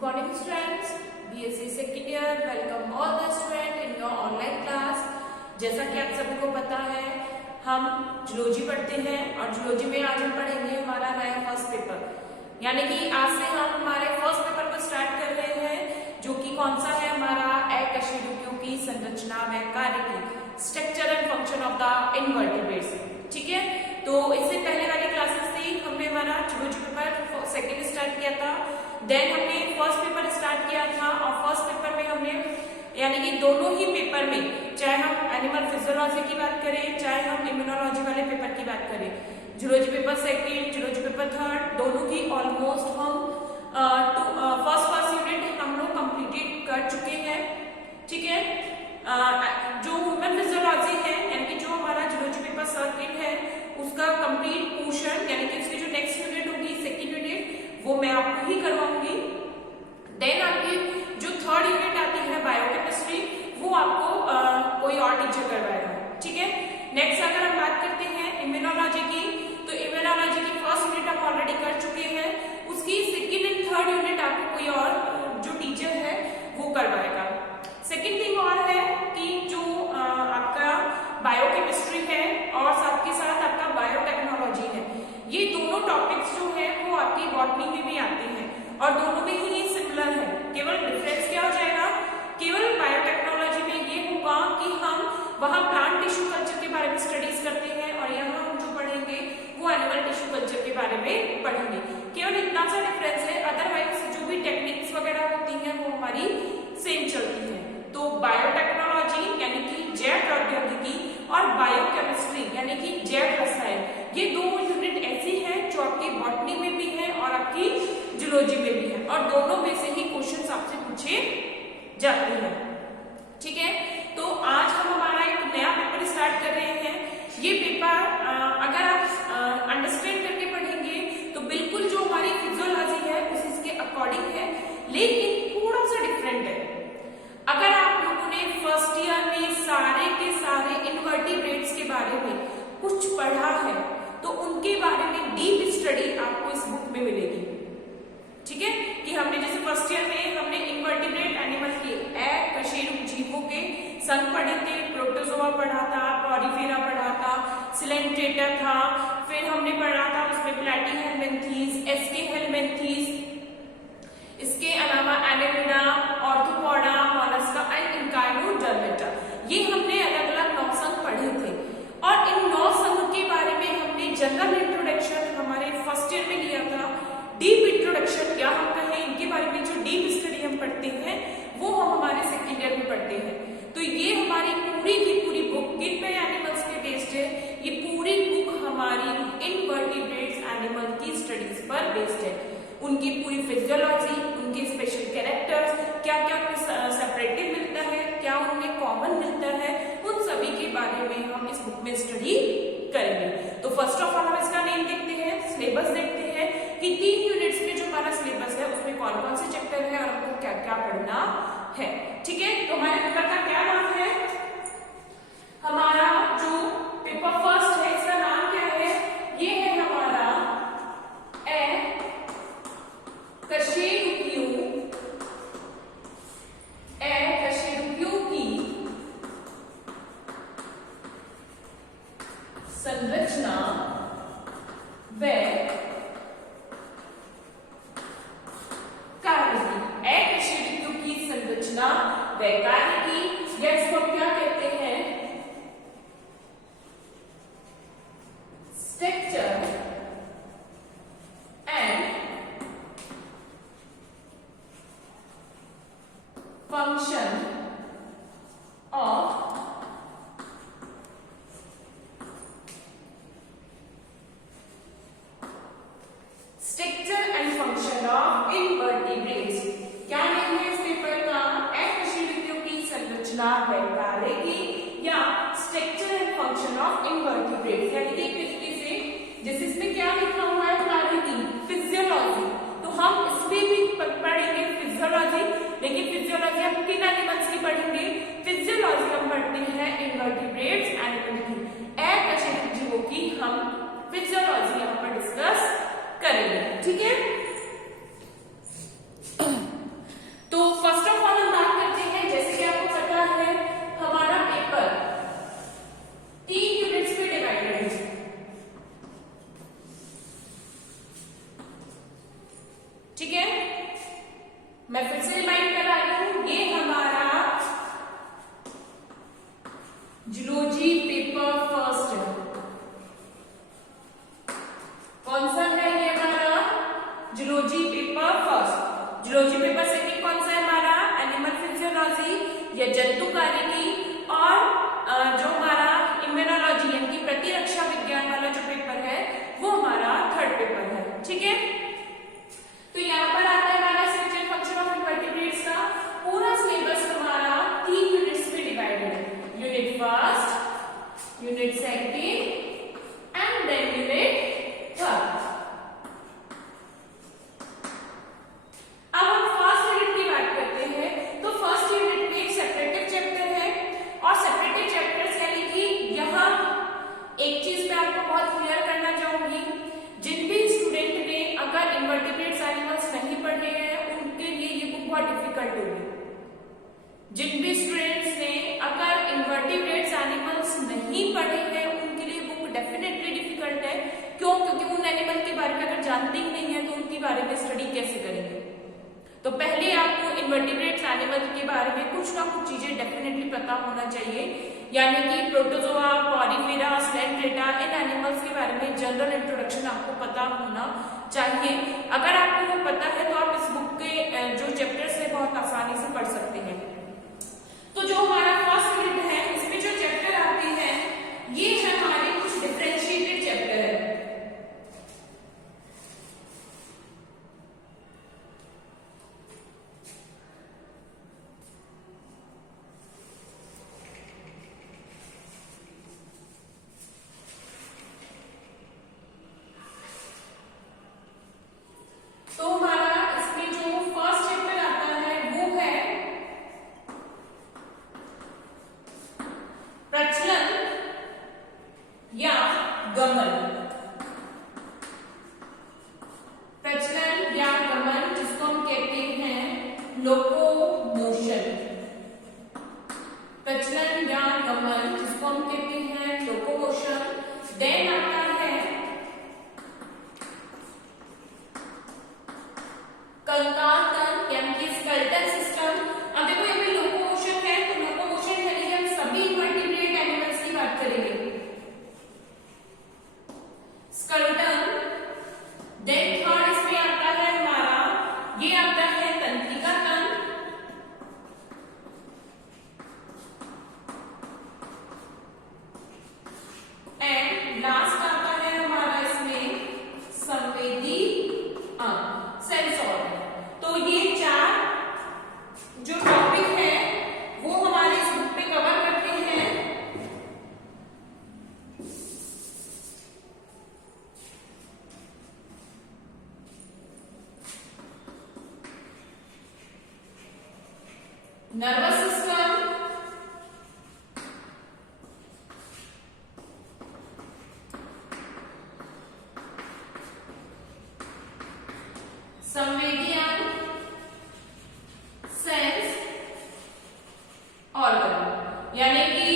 Good morning students, BSc second year, welcome all the students in your online class। जैसा कि आप सभी को पता है हम जूलॉजी पढ़ते हैं और जूलॉजी में आज हम पढ़ेंगे हमारा नया फर्स्ट पेपर, यानी कि आज से हम हमारे फर्स्ट पेपर को स्टार्ट कर रहे हैं जो कि कौन सा है हमारा अकशेरुकियों की संरचना व कार्य की structure and function of the invertebrates. ठीक है, तो इससे पहले वाली क्लासेस थी हमने हमारा जूलॉजी पेपर सेकेंड स्टार्ट किया था, देन हमने फर्स्ट पेपर स्टार्ट किया था और फर्स्ट पेपर में हमने यानी कि दोनों ही पेपर में चाहे हम एनिमल फिजियोलॉजी की बात करें चाहे हम इम्यूनोलॉजी वाले पेपर की बात करें, zoology paper second zoology paper third दोनों की ऑलमोस्ट हम फर्स्ट यूनिट हम लोग कंप्लीटेड कर चुके हैं। ठीक है, जो ह्यूमन फिजियोलॉजी है यानी कि जो हमारा जूलॉजी पेपर सेकेंड है उसका कंप्लीट पोर्शन यानी कि उसकी जो नेक्स्ट यूनिट होगी सेकेंड यूनिट वो मैं आपको ही करवाऊंगी। देन आपकी जो थर्ड यूनिट आती है बायोकेमिस्ट्री वो आपको कोई और टीचर करवाएगा। ठीक है, नेक्स्ट अगर हम बात करते हैं इम्यूनोलॉजी की, तो इम्यूनोलॉजी की फर्स्ट यूनिट हम ऑलरेडी कर चुके हैं, उसकी सेकेंड एंड थर्ड यूनिट आपको कोई और जो टीचर है वो करवाएगा। सेकेंड थिंग और है कि जो आपका बायोकेमिस्ट्री है और साथ के साथ आपका बायोटेक्नोलॉजी है, ये दोनों टॉपिक्स जो है वो आपकी बॉटनी में भी आते हैं और दोनों में ही ये सिमिलर है। केवल डिफरेंस क्या हो जाएगा, केवल बायोटेक्नोलॉजी में ये होगा कि हम वहां प्लांट टिश्यू कल्चर के बारे में स्टडीज करते हैं और यहाँ हम जो पढ़ेंगे वो एनिमल टिश्यू कल्चर के बारे में पढ़ेंगे। केवल इतना सा डिफरेंस है, अदरवाइज जो भी टेक्निक्स वगैरह होती हैं वो हमारी सेम चलती है। तो बायोटेक्नोलॉजी यानी कि जैव प्रौद्योगिकी और बायोकेमिस्ट्री यानी कि जैव रसायन, ये दो यूनिट ऐसी हैं जो आपकी बॉटनी में भी है और आपकी जूलॉजी में भी है और दोनों में से ही क्वेश्चंस आपसे पूछे जाते हैं। ठीक है, तो आज हम हमारा एक नया पेपर स्टार्ट कर रहे हैं। ये पेपर अगर आप अंडरस्टैंड करके पढ़ेंगे तो बिल्कुल जो हमारी फिजियोलॉजी है उस इसके अकॉर्डिंग है, लेकिन थोड़ा सा डिफरेंट है। अगर आप लोगों ने फर्स्ट ईयर में सारे के सारे इनवर्टिब्रेट्स के बारे में कुछ पढ़ा है तो उनके बारे में डीप स्टडी आपको इस बुक में मिलेगी। ठीक है, कि हमने जैसे फर्स्ट ईयर में हमने इनवर्टिब्रेट एनिमल के अकशेरुक जीवों के संघ पढ़े थे, प्रोटोजोआ पढ़ा था, पॉरीफेरा पढ़ा था, सिलेंट्रेटा था, फिर हमने पढ़ा था उसमें प्लैटीहेल्मिन्थीज, एस्केहेल्मिन्थीज, इसके अलावा एनेलिडा, ऑर्थोपोडा, मोलस्का एंड इनकाइनोडर्मेटा, ये हमने अलग अलग 9 संघ पढ़े थे और इन 9 संघ के बारे में हमने जनरल इंट्रोडक्शन हमारे फर्स्ट ईयर में लिया था। डीप इंट्रोडक्शन या हम कहें इनके बारे में जो डीप स्टडी हम पढ़ते हैं वो हम हमारे सेकेंड ईयर में पढ़ते हैं। तो ये हमारी पूरी की पूरी बुक किन पे एनिमल्स पे बेस्ड है, ये पूरी बुक हमारी इनवर्टिब्रेट्स एनिमल की स्टडीज पर बेस्ड है। उनकी पूरी फिजियोलॉजी, उनके स्पेशल कैरेक्टर्स, क्या क्या सेपरेटिव मिलता है, क्या उनमें कॉमन मिलता है, उन सभी के बारे में हम इस बुक में स्टडी करेंगे। तो फर्स्ट ऑफ ऑल हम इसका नेम देखते हैं, सिलेबस देखते हैं कि 3 यूनिट्स में जो हमारा सिलेबस है उसमें कौन कौन से चैप्टर है और हमको क्या क्या पढ़ना है। ठीक है, तो हमारे पेपर का क्या नाम है, हमारा जो पेपर फर्स्ट है इसका नाम क्या है, ये है हमारा अकशेरुकियों की संरचना व कार्य की, अकशेरुकियों की संरचना व कार्य की, या इसको क्या कहते हैं, structure and function of structure and function of invertebrates. क्या नेम है इस पेपर का, अकशेरुकियों की संरचना व कार्य की या structure and function of invertebrates, यानी कि तरीके से जैसे इसमें क्या लिखा हुआ है कार्य की फिजियोलॉजी, तो हम इसमें भी पढ़ेंगे फिजियोलॉजी, लेकिन फिजियोलॉजी हम किन एनिमल्स की पढ़ेंगे, फिजियोलॉजी हम पढ़ते हैं इनवर्टिब्रेट्स एनिमल की, अकशेरुक जीवों की हम फिजियोलॉजी यहाँ पर डिस्कस करेंगे। ठीक है, जूलॉजी पेपर फर्स्ट कौन सा है ये हमारा? Zoology paper first. Zoology paper second कौन सा है हमारा? एनिमल फिजियोलॉजी या जंतुकारिकी। और जो हमारा इम्यूनोलॉजी यानी कि प्रतिरक्षा विज्ञान वाला जो पेपर है वो हमारा थर्ड पेपर है। ठीक है, तो यहाँ पर आता है हमारा स्ट्रक्चर फंक्शन ऑफ इनवर्टिब्रेट्स का पूरा सिलेबस हमारा 3 यूनिट्स में डिवाइडेड है। Unit first, unit second and then unit third. अब हम फर्स्ट यूनिट की बात करते हैं तो फर्स्ट यूनिट में एक सेपरेटिव चैप्टर है और सेपरेटिव चैप्टर्स यानी कि यहाँ एक चीज मैं आपको बहुत क्लियर करना चाहूंगी, जिन भी स्टूडेंट ने अगर इनवर्टिब्रेट्स एनिमल्स नहीं पढ़े हैं उनके लिए ये बुक बहुत डिफिकल्ट होगी। जिन भी स्टूडेंट्स ने अगर इनवर्टिब्रेट्स एनिमल्स नहीं पढ़े हैं उनके लिए बुक डेफिनेटली डिफिकल्ट है। क्यों? क्योंकि उन एनिमल के बारे में अगर जानते ही नहीं है तो उनके बारे में स्टडी कैसे करेंगे। तो पहले आपको इनवर्टिब्रेट्स एनिमल के बारे में कुछ ना कुछ चीजें डेफिनेटली पता होना चाहिए, यानी कि प्रोटोजोआ, पॉलीफेरा, स्लेंड्रेटा, इन एनिमल्स के बारे में जनरल इंट्रोडक्शन आपको पता होना चाहिए। अगर आपको वो पता है तो आप इस बुक के जो चैप्टर्स है बहुत आसानी से पढ़ सकते हैं। तो जो हमारा फर्स्ट यूनिट है इसमें जो चैप्टर आते हैं ये है हमारे कुछ डिफरेंशिएटेड चैप्टर है। तो हमारा इसमें जो फर्स्ट चैप्टर आता है वो है प्रचलन या गमन। प्रचलन या गमन जिसको हम कहते हैं लोकोमोशन। प्रचलन या गमन जिसको हम कहते हैं लोकोमोशन। देन आता है कंकाल तंत्र यानी कि स्केलेटल सिस्टम। अब देखो ये भी लोकोमोशन है तो लोकोमोशन यानी कि हम सभी इनवर्टिब्रेट एनिमल्स की बात करेंगे। स्केलेटन। देन थर्ड इसमें आता है हमारा ये आता है तंत्रिका तंत्र। एंड लास्ट आता है हमारा इसमें संवेदी अंग, सेंस ऑर्गन। तो ये चार जो टॉपिक है वो हमारे इस बुक पे कवर करते हैं। नर्वस सिस्टम, संवेदी अंग, सेंस ऑर्गन। यानी कि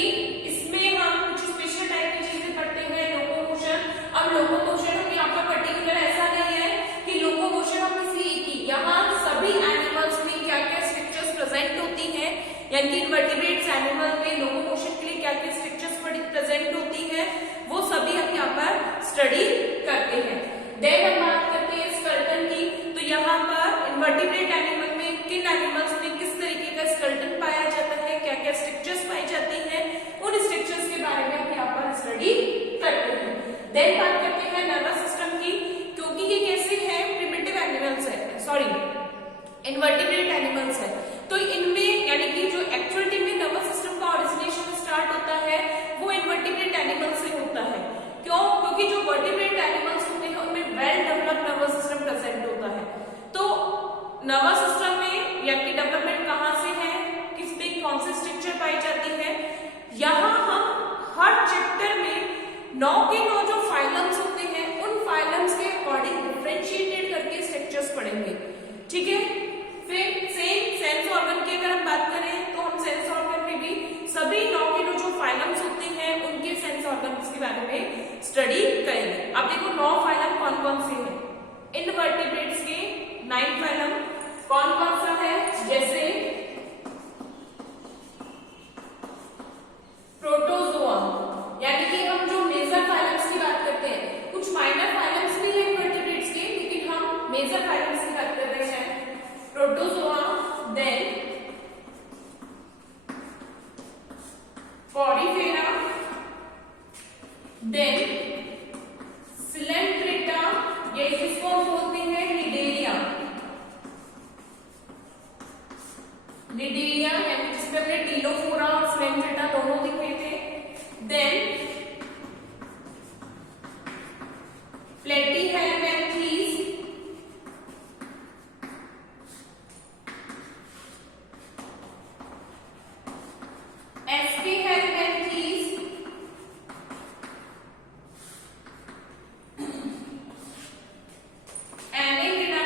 इसमें हम कुछ स्पेशल टाइप की चीजें पढ़ते हैं। लोकोमोशन। अब लोकोमोशन हम यहाँ पर पर्टिकुलर ऐसा नहीं है कि लोकोमोशन हम किसी एक ही, यहाँ सभी एनिमल्स में क्या क्या स्ट्रक्चर्स प्रेजेंट होती हैं, यानी कि इनवर्टिब्रेट्स एनिमल में लोकोमोशन के लिए क्या क्या स्ट्रक्चर्स प्रेजेंट होती है वो सभी हम यहाँ पर स्टडी करते हैं। देन हम बात करते हैं स्केलेटन की। तो यहाँ पर इनवर्टिब्रेट एनिमल में किन एनिमल्स में किस तरीके का स्केलेटन पाया जाता है, क्या क्या स्ट्रक्चर्स पाई जाती हैं, उन स्ट्रक्चर्स के बारे में हम यहाँ पर स्टडी करते हैं। देन बात करते हैं नर्वस सिस्टम की, क्योंकि ये कैसे है प्रिमिटिव एनिमल्स है, सॉरी इनवर्टिब्रेट एनिमल्स है। तो इनमें यानी कि जो एक्चुअलिटी में नर्वस सिस्टम का ओरिजिनेशन स्टार्ट होता है वो इनवर्टिब्रेट एनिमल से होता है। क्यों? क्योंकि जो वर्टिब्रेट एनिमल्स होते हैं उनमें well developed nervous system present होता है। तो नर्वस सिस्टम में यानी कि डेवलपमेंट कहाँ से है, किसमें कौन से स्ट्रक्चर पाई जाती है, यहाँ हम हर चैप्टर में 9 के 9 जो फाइलम्स होते हैं उन फाइलम्स के अकॉर्डिंग डिफरेंशिएटेड करके स्ट्रक्चर्स पढ़ेंगे। ठीक है, फिर सेम सेंस ऑर्गन की अगर हम बात करें तो हम सेंस ऑर्गन में भी सभी 9 के 9 जो फाइलम्स होते हैं उनके सेंस ऑर्गन्स के बारे में स्टडी करेंगे। अब देखो 9 फाइलम कौन कौन से हैं। इनवर्टिब्रेट्स के 9 फाइलम कौन कौन सा है, जैसे प्रोटोजोआ, देन सिलेंड्रेटा, ये किसको हम बोलते हैं, निडेरिया, निडेरिया यानी जिसमें हमने टीलोफोरा और सिलेंड्रेटा दोनों दिखे थे। Then Platyhelminthes, Aschelminthes, Annelida,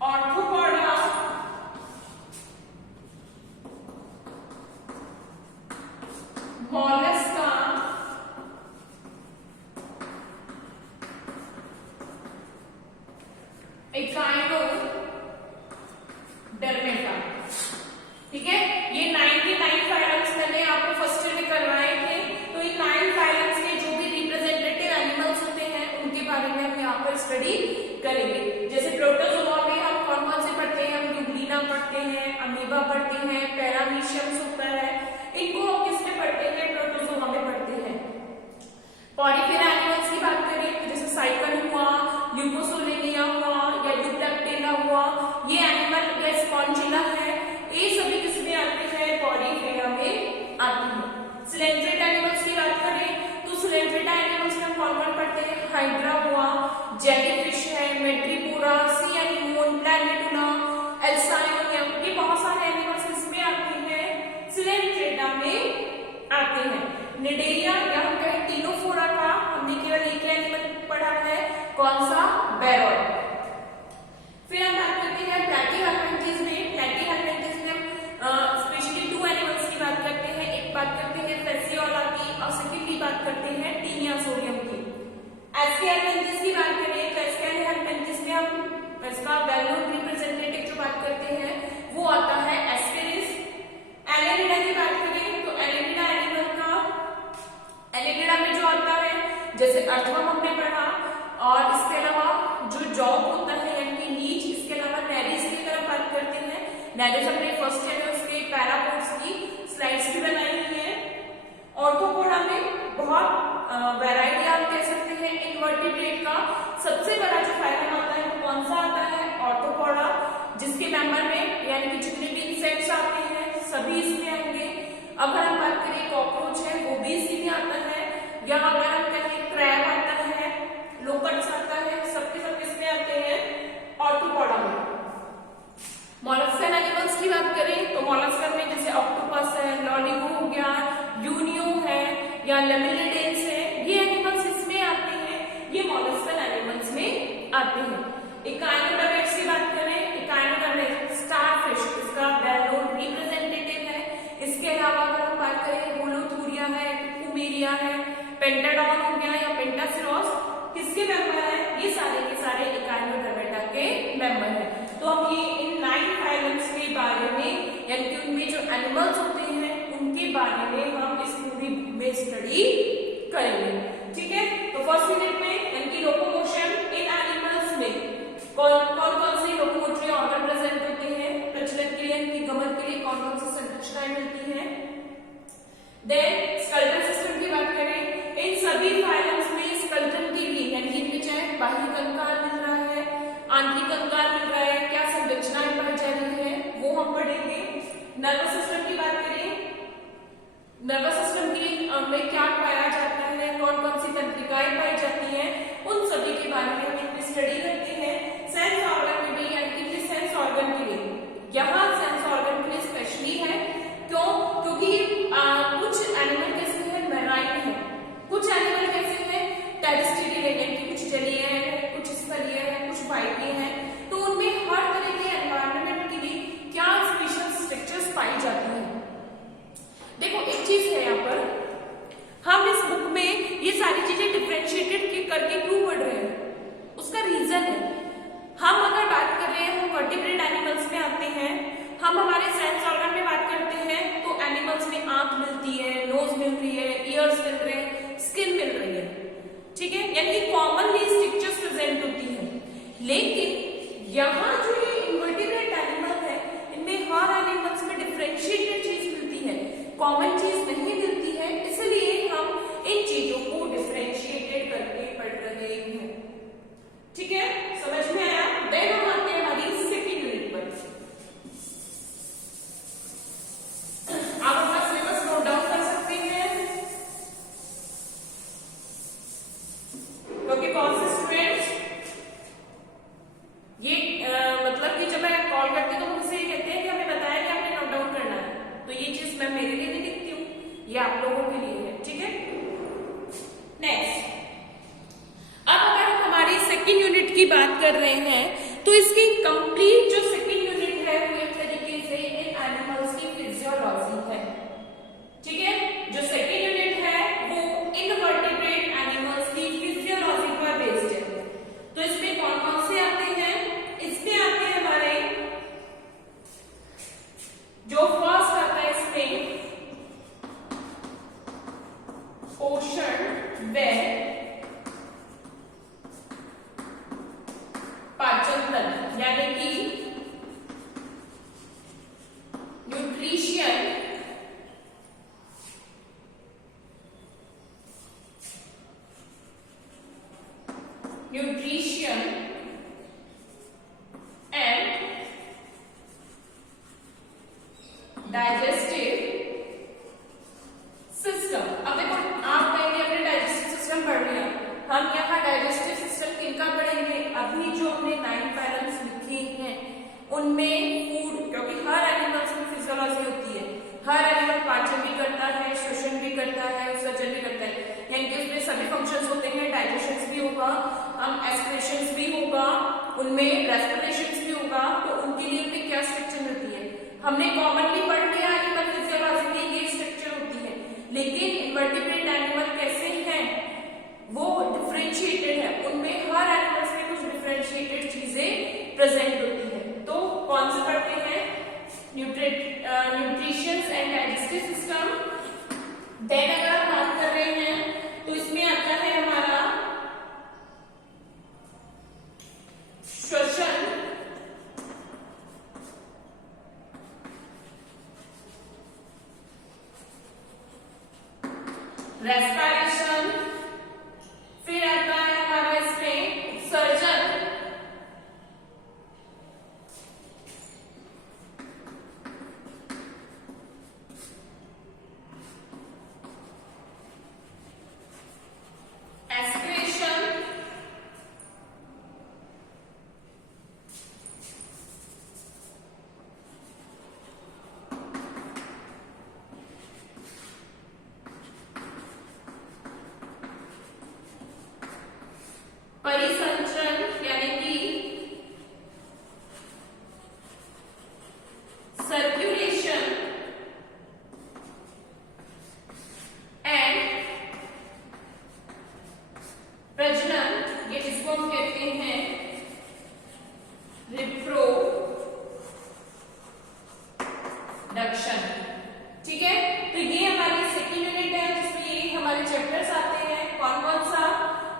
Arthropoda, Mollusca, Echinodermata. ठीक है, ये 99 फाइलम्स मैंने आपको फर्स्ट ईयर में करवाए थे। तो इन 9 फाइलम्स के जो भी रिप्रेजेंटेटिव एनिमल्स होते हैं उनके बारे में हम यहाँ पर स्टडी करेंगे। जैसे प्रोटोजोआ में हम कौन कौन से पढ़ते हैं, हम यूग्लिना पढ़ते हैं, अमीबा पढ़ते हैं, पैरामीशियम्स होता है, इनको हम किसमें पढ़ते हैं, प्रोटोजोआ में पढ़ते हैं। पॉलीफेरा एनिमल्स की बात करें तो जैसे साइकन हुआ, ल्यूकोसोलेनिया हुआ या यूप्लेक्टेला हुआ, ये एनिमल या स्पॉन्जिला है, ये सभी किसमें आते हैं, पॉलीफेरा में आते हैं। सिलेंड्रेटा एनिमल्स की बात करें तो सिलेंड्रेटा एनिमल्स में हम कौन कौन पढ़ते हैं, हाइड्रा हुआ, जेलीफिश है, मेट्रीपोरा, सी एनीमोन, प्लैनेटुला, एल्साइनियम, ये बहुत सारे एनिमल्स इसमें आते हैं, सिलेंड्रेटा में आते हैं। निडेरिया या हम कहें टीलोफोरा का हमने केवल एक एनिमल पढ़ा है, कौन सा, बैरोड। फिर हम बात करते हैं प्लैटीहेलमिन्थीज में। प्लैटीहेलमिन्थीज में हम स्पेशली 2 एनिमल्स की बात करते हैं, एक बात करते हैं फेसियोला की और सेकंडली बात करते हैं टीनियासोरियम की। एस्केहेलमिन्थीज की बात करें तो एस्केहेलमिन्थीज में हम इसका वेल नोन रिप्रेजेंटेटिव जो बात करते हैं वो आता है एस्केरिस। एनेलिडा की बात करें तो एनेलिडा एनिमल का, एनेलिडा में जो आता है जैसे अर्थवर्म हमने पढ़ा, और इसके अलावा जो जॉब होता है यानी लीच, इसके अलावा नेरिस की तरफ बात करते हैं। नेरिस हमने फर्स्ट ईयर में उसके पैरापोड्स की स्लाइड्स भी बनाई हुई है। ऑर्थोपोडा में बहुत वैरायटी आप कह सकते हैं इनवर्टिब्रेट का। सबसे बड़ा जो फाइलम आता है वो कौन सा आता है, ऑर्थोपोडा, जिसके मेंबर में यानी कि जितने भी इंसेक्ट्स आते हैं सभी इसमें आएंगे। अगर हम बात करें कॉकरोच है वो भी इसी में आता है, या अगर हम कहें क्रैब आता है, लोकट्स आता है, सबके सब किसमें आते हैं, ऑर्थोपोडा में। मोलस्कन एनिमल्स की बात करें तो मोलस्कन में जैसे ऑक्टोपस है, लॉलीगो हो गया, यूनियो है या लेमिलिडेन्स है, ये एनिमल्स इसमें आते हैं, ये मोलस्कन एनिमल्स में आते हैं। इकाइनोडर्मेट्स की बात करें, इकाइनोडर्मेट स्टारफिश इसका वेल नोन रिप्रेजेंटेटिव है। इसके अलावा अगर हम बात करें होलोथूरिया है, कुमेरिया है, पेंटाडॉन हो गया या पेंटासिरोस, किसके मेंबर है, ये सारे के सारे इकाइनोडर्मेटा के मेंबर हैं। तो हम ये इन 9 फाइलम्स के बारे में यानी कि उनमें जो एनिमल्स होते हैं उनके बारे में हम इस पूरी में स्टडी करेंगे। ठीक है, तो फर्स्ट यूनिट में यानी कि लोकोमोशन इन एनिमल्स में कौन कौन से लोकोमोटरी ऑर्गन प्रेजेंट होते हैं, प्रचलन के लिए यानी कि गमन के लिए कौन कौन सी संरचनाएं मिलती हैं। देन स्केलेटल सिस्टम की बात करें, इन सभी फाइलम्स में स्केलेटन के लिए यानी कि इनमें चाहे बाह्य कंकाल मिल रहा है, आंतरिक कंकाल मिल रहा है, क्या संरचनाएं पाई जा रही है वो हम पढ़ेंगे। नर्वस सिस्टम की बात करें, नर्वस सिस्टम के में क्या पाया जाता है, कौन कौन सी तंत्रिकाएं पाई जाती हैं, उन सभी के बारे में हम स्टडी करते हैं। सेंस ऑर्गन में भी यानी कि सेंस ऑर्गन के लिए, यहाँ सेंस ऑर्गन के लिए स्पेशली है, क्यों, क्योंकि कुछ एनिमल कैसे हैं, मैराइन है, कुछ एनिमल कैसे हैं, टेरेस्ट्रियल यानी कि कुछ जलीय है, कुछ स्थलीय है, कुछ वायवीय है। तो उनमें हर तरह के एनवायरनमेंट के लिए क्या स्पेशल स्ट्रक्चर्स पाई जाती हैं। देखो एक चीज है, यहाँ पर हम इस बुक में ये सारी चीजें डिफरेंशिएटेड करके क्यों पढ़ रहे हैं, उसका रीजन है। हम अगर बात कर रहे हैं, हम वर्टिब्रेट एनिमल्स में आते हैं, हम हमारे सेंस ऑर्गन में बात करते हैं तो एनिमल्स में आंख मिलती है, नोज मिल रही है, ईयर्स मिल रहे हैं, स्किन मिल रही है। ठीक है, यानी कि कॉमनली स्ट्रक्चर्स प्रेजेंट होती है। लेकिन यहाँ जो ये डिफरेंशिएटेड चीज मिलती है, कॉमन चीज नहीं मिलती है, इसलिए हम इन चीजों को डिफरेंशिएटेड करके पढ़ रहे हैं। ठीक है, समझ में आया? देन हम आते हैं हमारी सेकंड यूनिट पर। आप अपना सिलेबस नोट डाउन कर सकते हैं, क्योंकि कौन से स्टूडेंट्स ये मतलब कि जब मैं कॉल करती हूँ तो मुझसे ये कहते हैं कि हमें बताया कि आपने नोट डाउन करना है, तो ये चीज मैं मेरे लिए नहीं लिखती हूँ, ये आप लोगों के लिए है। ठीक है, नेक्स्ट, अब अगर हम हमारी सेकंड यूनिट की बात कर रहे हैं तो इसकी कंप्लीट जो सेकंड यूनिट है वो एक तरीके से इन एनिमल्स की फिजियोलॉजी है। ठीक है, जो सेकंड यूनिट है वो इनवर्टिब्रेट एनिमल्स की फिजियोलॉजी पर बेस्ड है। तो इसमें कौन कौन से आते हैं? इसमें आते हैं हमारे जो फर्स्ट आता है इसमें पोषण व पाचन तंत्र, यानी कि न्यूट्रिशन एंड डाइजेस्टिव सिस्टम। अब देखो, आप कहेंगे अपने डाइजेस्टिव सिस्टम पढ़ रहे हैं, हम यहाँ डाइजेस्टिव सिस्टम किनका पढ़ेंगे? अभी जो हमने 9 पैरम्स लिखे हैं उनमें फूड, क्योंकि हर एनिमल्स में फिजियोलॉजी होती है, हर एनिमल पाचन भी करता है, शोषण भी करता है, उत्सर्जन भी करता है, यानी कि उसमें सभी फंक्शंस होते हैं, डाइजेशन भी होगा, एक्सक्रीशन भी होगा, उनमें रेस्पिरेशन भी होगा, तो उनके लिए उनमें क्या स्ट्रक्चर मिलती है? हमने कॉमनली पढ़ लिया एनिमल फिजियोलॉजी में ये स्ट्रक्चर होती है, लेकिन इनवर्टिब्रेट एनिमल कैसे हैं? वो डिफरेंशिएटेड है, उनमें हर एनिमल्स में कुछ डिफरेंशिएटेड चीजें प्रेजेंट होती है। तो कौन से पढ़ते हैं? Nutrition and digestive system. Then अगर हम बात कर रहे हैं तो इसमें आता है हमारा श्वसन, रेस्पिरेशन, फिर आता है हमारा इसमें उत्सर्जन, एक्सक्रीशन, परिसंचरण, यानी कि सर्कुलेशन एंड प्रजनन, ये जिसको हम कहते हैं रिप्रोडक्शन। ठीक है, तो ये हमारी सेकंड यूनिट है जिसमें ये हमारे चैप्टर्स आते हैं। कौन कौन सा?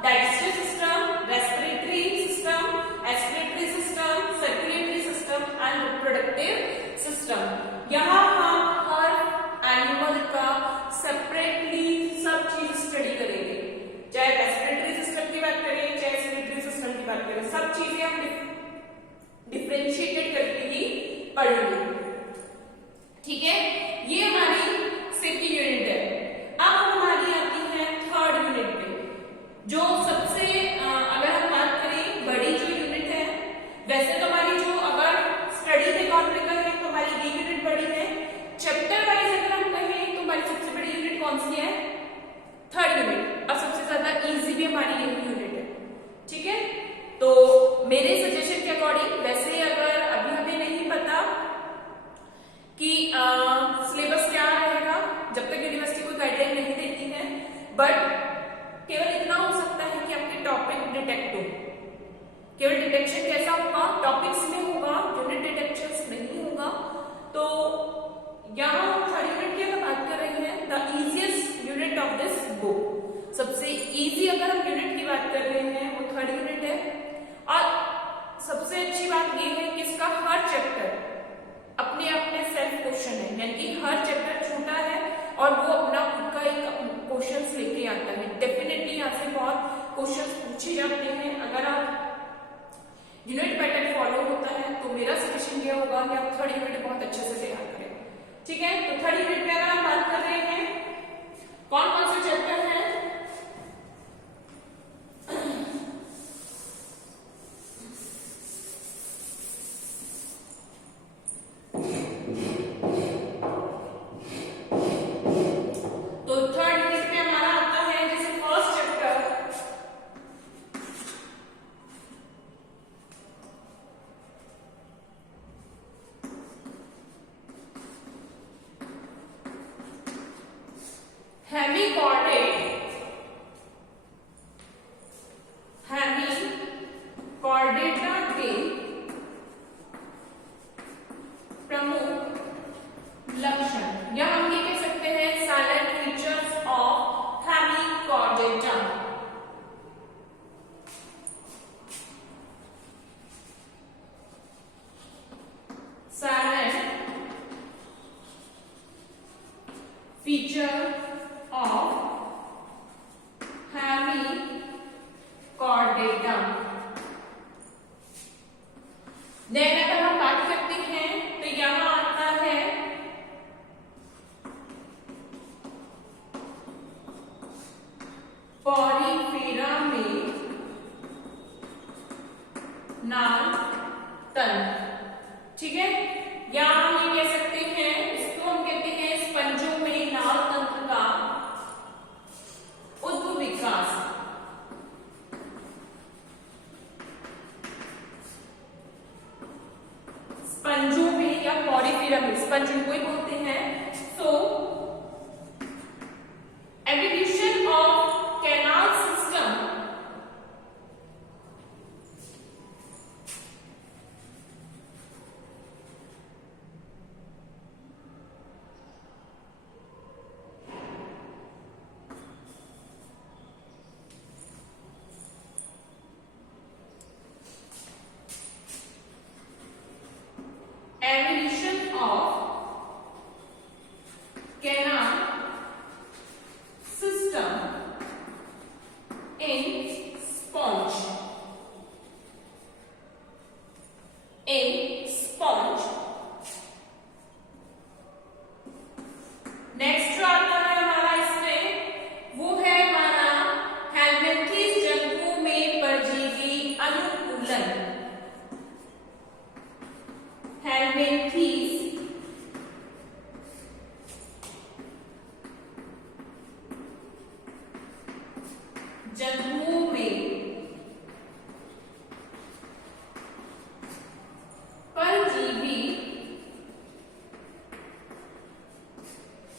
Digestive system, respiratory system, excretory system, circulatory system and reproductive system. यहाँ हम हर एनिमल का सेपरेटली सब चीज स्टडी करेंगे, चाहे रेस्पिरेटरी सिस्टम की बात करें, चाहे सर्कुलेटरी सिस्टम की बात करें, सब चीजें हम डिफरेंशिएटेड करके ही पढ़ेंगे। ठीक है, ये हमारी सेकंड यूनिट है। अब हमारी आती है थर्ड यूनिट पे, जो सबसे अगर हम बात करें बड़ी जो यूनिट है, वैसे तो हमारी जो अगर स्टडी के तौर पे कहें तो हमारी ये यूनिट बड़ी है, चैप्टर वाइज अगर हम कहें तो हमारी सबसे बड़ी यूनिट कौन सी है? Third unit. और सबसे ज्यादा इजी भी हमारी यही यूनिट है। ठीक है, तो मेरे सजेशन के अकॉर्डिंग, वैसे अगर अभी हमें नहीं पता कि सिलेबस क्या रहेगा, जब तक यूनिवर्सिटी कोई गाइडलाइन नहीं देती है, बट केवल इतना हो सकता है कि आपके टॉपिक डिटेक्ट हो। केवल डिटेक्शन कैसा होगा? टॉपिक्स में होगा, यूनिट डिटेक्शन नहीं होगा। तो यहाँ हम थर्ड यूनिट की अगर बात कर रहे हैं, the easiest unit of this book, सबसे इजी अगर हम यूनिट की बात कर रहे हैं वो थर्ड यूनिट है। और सबसे अच्छी बात ये है कि इसका हर चैप्टर अपने अपने सेल्फ क्वेश्चन है, यानी कि हर चैप्टर छोटा है और वो अपना खुद का एक क्वेश्चंस लेके आता है। डेफिनेटली यहाँ से बहुत क्वेश्चंस पूछे जाते हैं। अगर आप यूनिट पैटर्न फॉलो होता है तो मेरा सजेशन ये होगा कि आप थर्ड यूनिट बहुत अच्छे से तैयार करें। ठीक है, तो थर्ड यूनिट में अगर हम बात कर रहे हैं कौन कौन से चैप्टर हैं, तो थर्ड यूनिट में हमारा आता है जैसे फर्स्ट चैप्टर हेमिकॉर्डेटा के प्रमुख लक्षण, या हम ये कह सकते हैं salient features of hemichordata. Salient feature of hemichordata. Then अगर हम बात करते हैं तो यहां आता है पॉरीफेरा में नाल तंत्र। ठीक है, या हम ये कह सकते हैं, इसको हम कहते हैं स्पंजों में नाल तंत्र का उद्भव विकास। स्पंजों में या पॉरीफेरा में, स्पंज इनको ही बोलते हैं। So evolution of canal system evolution of canal system in sponge next जो आता है हमारा इसमें वो है हमारा हेलमिंथेस जंतु में परजीवी अनुकूलन। हेलमिंथेस जंतुओं में परजीवी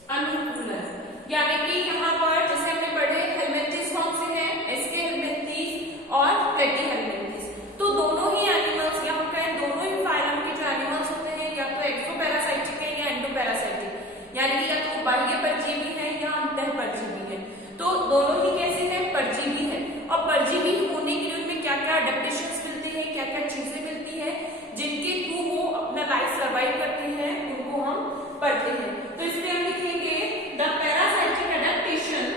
अनुकूलन, यानी कि यहाँ पर जैसे हमने पढ़े हेलमिंथेस कौन से हैं, एस्के हेलमिंथेस और प्लेटी हेलमिंथेस। तो दोनों ही एनिमल्स, या हम कहें दोनों ही फाइलम के जो एनिमल्स होते हैं या तो एक्सोपैरासाइटिक है या एंडोपैरासाइटिक, यानी कि या तो बाह्य परजीवी है या अंतः परजीवी है। तो दोनों ही कैसे हैं, परजीवी है। और परजीवी होने के लिए उनमें क्या क्या अडेप्टेशंस मिलते हैं, क्या क्या चीजें मिलती है जिनके थ्रू वो अपना लाइफ सर्वाइव करते हैं, उनको हम पढ़ते हैं। तो इसमें हम लिखेंगे the parasitic adaptation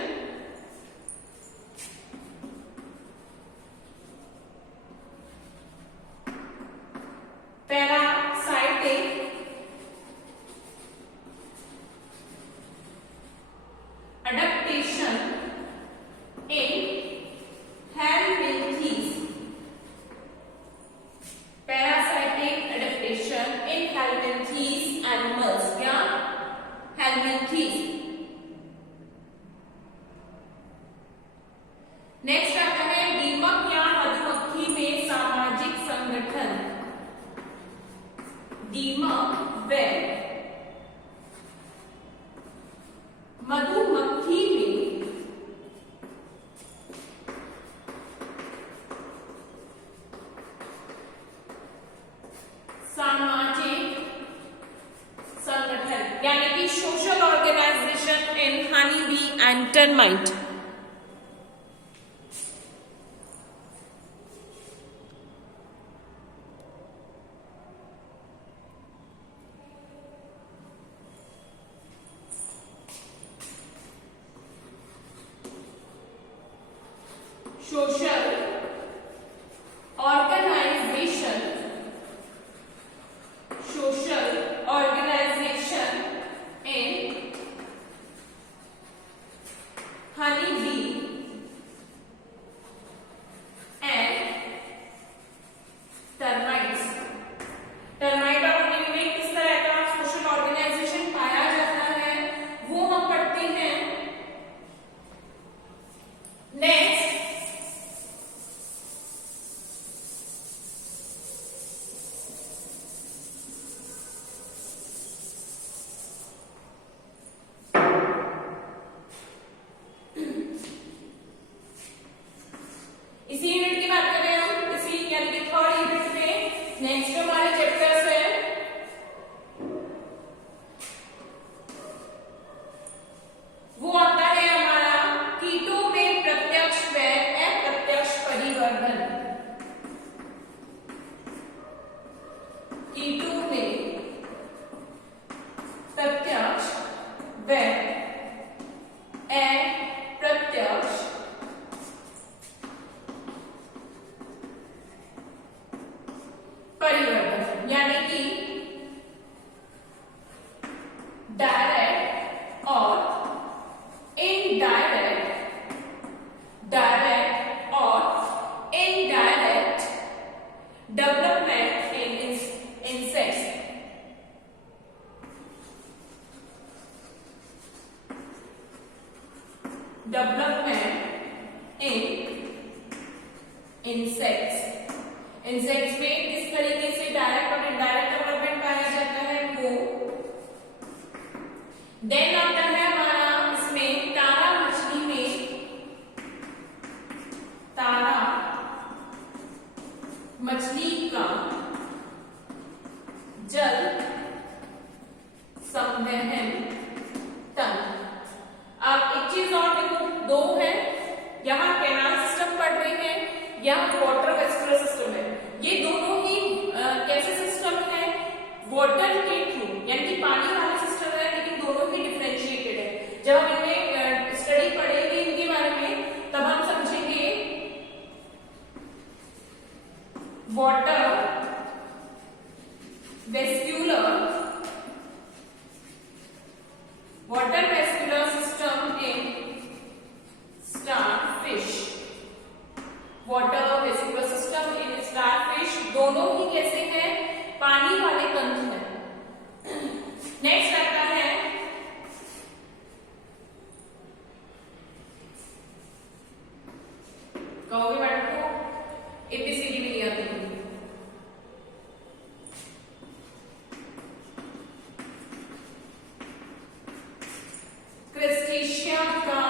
in helminthes। Parasitic adaptation in helminthes animals, क्या helminthes। नेक्स्ट आता है दीमक या मधुमक्खी में सामाजिक संगठन। दीमक व मधुमक्खी में सामाजिक संगठन, यानी कि social organisation in honey bee and termite. Social organisation, social organisation in honey bee and termites. Termite और हनी में किस तरह का सोशल ऑर्गेनाइजेशन पाया जाता है वो हम पढ़ते हैं। नेक्स्ट इसी यूनिट की बात करें हम, इसी यानी कि थर्ड यूनिट में नेक्स्ट हमारे चैप्टर्स है वो आता है हमारा कीटों में प्रत्यक्ष व अप्रत्यक्ष परिवर्तन। कीटों में प्रत्यक्ष व अप्रत्यक्ष परिवर्तन, यानी कि डायरेक्ट और इनडायरेक्ट, डायरेक्ट और indirect development in insects. Development in insects. Insects में किस तरीके से डायरेक्ट और इनडायरेक्ट डेवलपमेंट पाया जाता है वो। देन आता है हमारा इसमें तारा मछली में, तारा मछली का जल संवहन तंत्र। आप एक चीज और देखो, दो है, यहाँ कैनाल सिस्टम पढ़ रहे हैं, यहाँ वाटर वेस्कुलर सिस्टम है। ये दोनों ही कैसे सिस्टम है, वाटर के थ्रू, यानी कि पानी वाला सिस्टम है, लेकिन दोनों ही डिफरेंशिएटेड है। जब हम इनमें स्टडी पढ़ेंगे इनके बारे में तब हम समझेंगे water vascular, water vascular system in starfish. Water vascular system in starfish दोनों ही कैसे हैं, पानी वाले तंत्र हैं। नेक्स्ट आता है कहोगे मैडम को एबीसीडी भी नहीं आती। क्रस्टेशियन का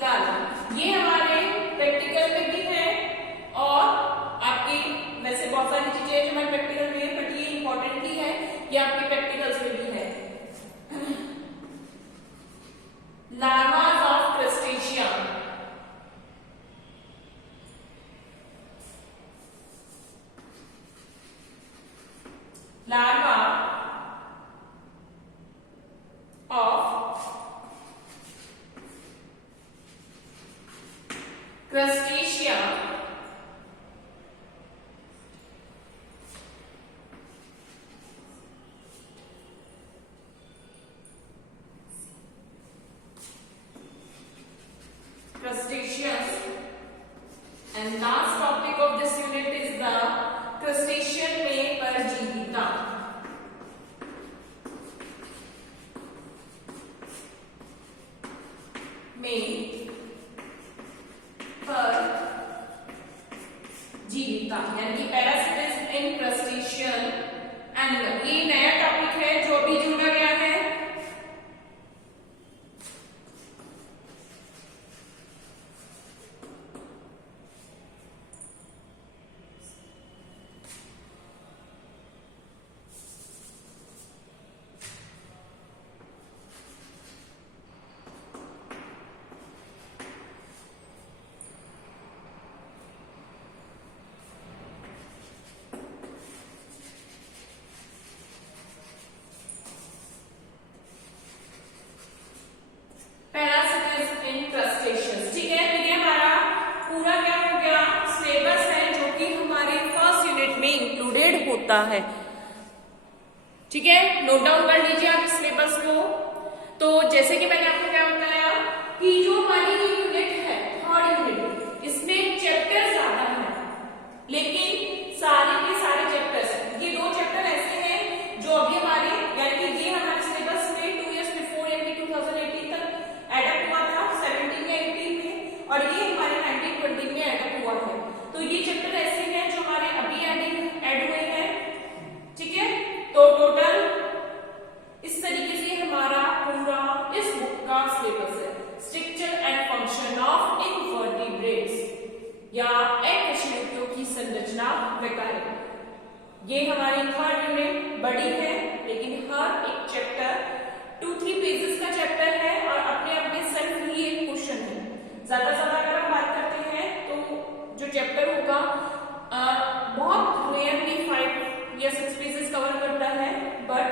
लार्वा, ये हमारे प्रैक्टिकल में भी है और आपकी वैसे बहुत सारी चीजें जो हमारे प्रैक्टिकल में है, बट ये इंपॉर्टेंट भी है, ये आपके प्रैक्टिकल्स में भी है। Larvas of crustacean, larva of crustacea crustaceans, and last topic of this unit is the crustacean में परजीविता। में परजीविता यानी कि पैरासिटिस इन क्रस्टेशियन एनिमल। ये नया टॉपिक है जो अभी जुड़ा गया है। होता है। ठीक है, नोट डाउन कर लीजिए आप सिलेबस को। तो जैसे कि मैंने आपको क्या बताया कि जो हमारी यूनिट है थर्ड यूनिट, इसमें चैप्टर ज्यादा है, लेकिन सारे के सारे चैप्टर्स, ये 2 चैप्टर ऐसे हैं जो अभी हमारे यानी कि ये हमारे सिलेबस में 2 years बिफोर यानी 2018 तक एडप्ट हुआ था, 17 या 18 में, और ये हमारे 1920 में एडप्ट हुआ है। तो ये चैप्टर ऐसे हैं जो हमारे अभी ऐड हुए हैं। ठीक है, तो टोटल इस तरीके से हमारा पूरा इस बुक का सिलेबस है। Structure and function of invertebrates या अकशेरुकियों की संरचना व कार्य। ये हमारी थर्ड यूनिट बड़ी है, लेकिन हर एक चैप्टर 2-3 पेजेस का चैप्टर है और अपने अपने सेल्फ ही एक क्वेश्चन है। ज्यादा से ज्यादा अगर हम बात करते हैं तो जो चैप्टर होगा बहुत रेयरली 5 या 6 पेजेस कवर करता है, बट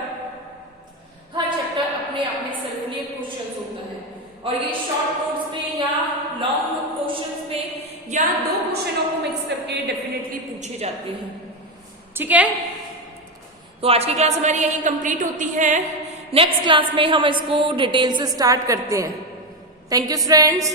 हर चैप्टर अपने अपने सेल्फ लिए क्वेश्चंस होता है, और ये शॉर्ट नोट्स में या लॉन्ग क्वेश्चंस में या 2 क्वेश्चनों को मिक्स करके डेफिनेटली पूछे जाते हैं। ठीक है, तो आज की क्लास हमारी यहीं कंप्लीट होती है। नेक्स्ट क्लास में हम इसको डिटेल से स्टार्ट करते हैं। Thank you students.